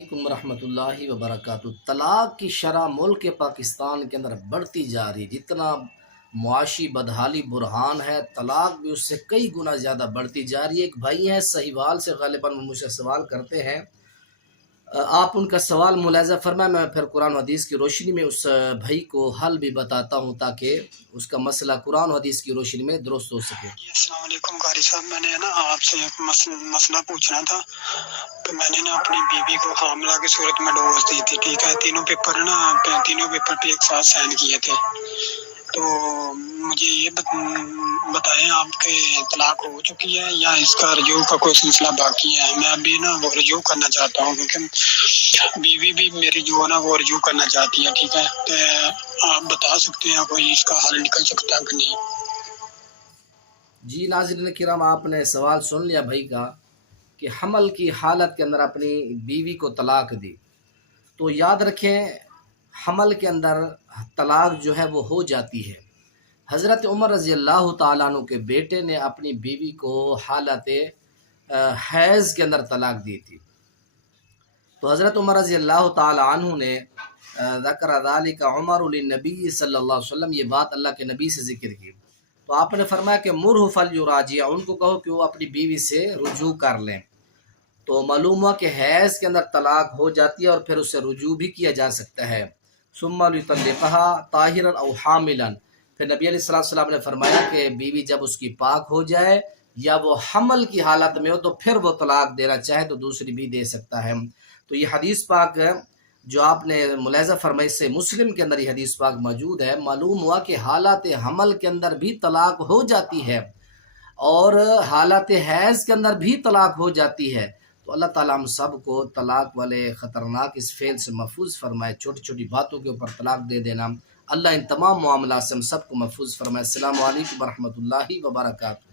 علیکم ورحمۃ اللہ وبرکاتہ۔ طلاق کی شرح ملک پاکستان کے اندر بڑھتی جا رہی، جتنا معاشی بدحالی برہان ہے، طلاق بھی اس سے کئی گنا زیادہ بڑھتی جا رہی ہے۔ ایک بھائی ہیں سہیوال سے، غالباً وہ مجھ سے سوال کرتے ہیں، آپ ان کا سوال ملاحظہ فرمائیں، میں پھر قرآن و حدیث کی روشنی میں اس بھائی کو حل بھی بتاتا ہوں تاکہ اس کا مسئلہ قرآن و حدیث کی روشنی میں درست ہو سکے۔ السلام علیکم قاری صاحب، میں نے نا آپ سے ایک مسئلہ پوچھنا تھا۔ تو میں نے نا اپنی بیوی کو حاملہ کی صورت میں ڈیورس دی تھی، ٹھیک ہے، تینوں پیپر پہ ایک ساتھ سائن کیے تھے۔ تو مجھے یہ بتائیں آپ کے طلاق ہو چکی ہے یا اس کا رجوع کا کوئی سلسلہ باقی ہے؟ میں ابھی نا وہ رجوع کرنا چاہتا ہوں، کیونکہ بیوی بھی میری جو ہے نا وہ رجوع کرنا چاہتی ہے، ٹھیک ہے۔ تو آپ بتا سکتے ہیں کوئی اس کا حل نکل سکتا ہے کہ نہیں؟ جی ناظرین کرام، آپ نے سوال سن لیا بھائی کا کہ حمل کی حالت کے اندر اپنی بیوی کو طلاق دی، تو یاد رکھیں حمل کے اندر طلاق جو ہے وہ ہو جاتی ہے۔ حضرت عمر رضی اللہ تعالیٰ عنہ کے بیٹے نے اپنی بیوی کو حالت حیض کے اندر طلاق دی تھی، تو حضرت عمر رضی اللہ تعالیٰ عنہ نے ذکر ذالک عمر للنبی صلی اللہ علیہ وسلم، یہ بات اللہ کے نبی سے ذکر کی، تو آپ نے فرمایا کہ مرہ فلیراجع، ان کو کہو کہ وہ اپنی بیوی سے رجوع کر لیں۔ تو معلوم ہوا کہ حیض کے اندر طلاق ہو جاتی ہے اور پھر اس سے رجوع بھی کیا جا سکتا ہے۔ ثم لیطلقها طاہرا او حاملا، پھر نبی علیہ السلام نے فرمایا کہ بیوی جب اس کی پاک ہو جائے یا وہ حمل کی حالت میں ہو تو پھر وہ طلاق دینا چاہے تو دوسری بھی دے سکتا ہے۔ تو یہ حدیث پاک جو آپ نے ملاحظہ فرمائی سے مسلم کے اندر یہ حدیث پاک موجود ہے۔ معلوم ہوا کہ حالات حمل کے اندر بھی طلاق ہو جاتی ہے اور حالات حیض کے اندر بھی طلاق ہو جاتی ہے۔ تو اللہ تعالیٰ ہم سب کو طلاق والے خطرناک اس فعل سے محفوظ فرمائے۔ چھوٹی چھوٹی باتوں کے اوپر طلاق دے دینا، اللہ ان تمام معاملات سے ہم سب کو محفوظ فرمائے۔ السلام علیکم ورحمۃ اللہ وبرکاتہ۔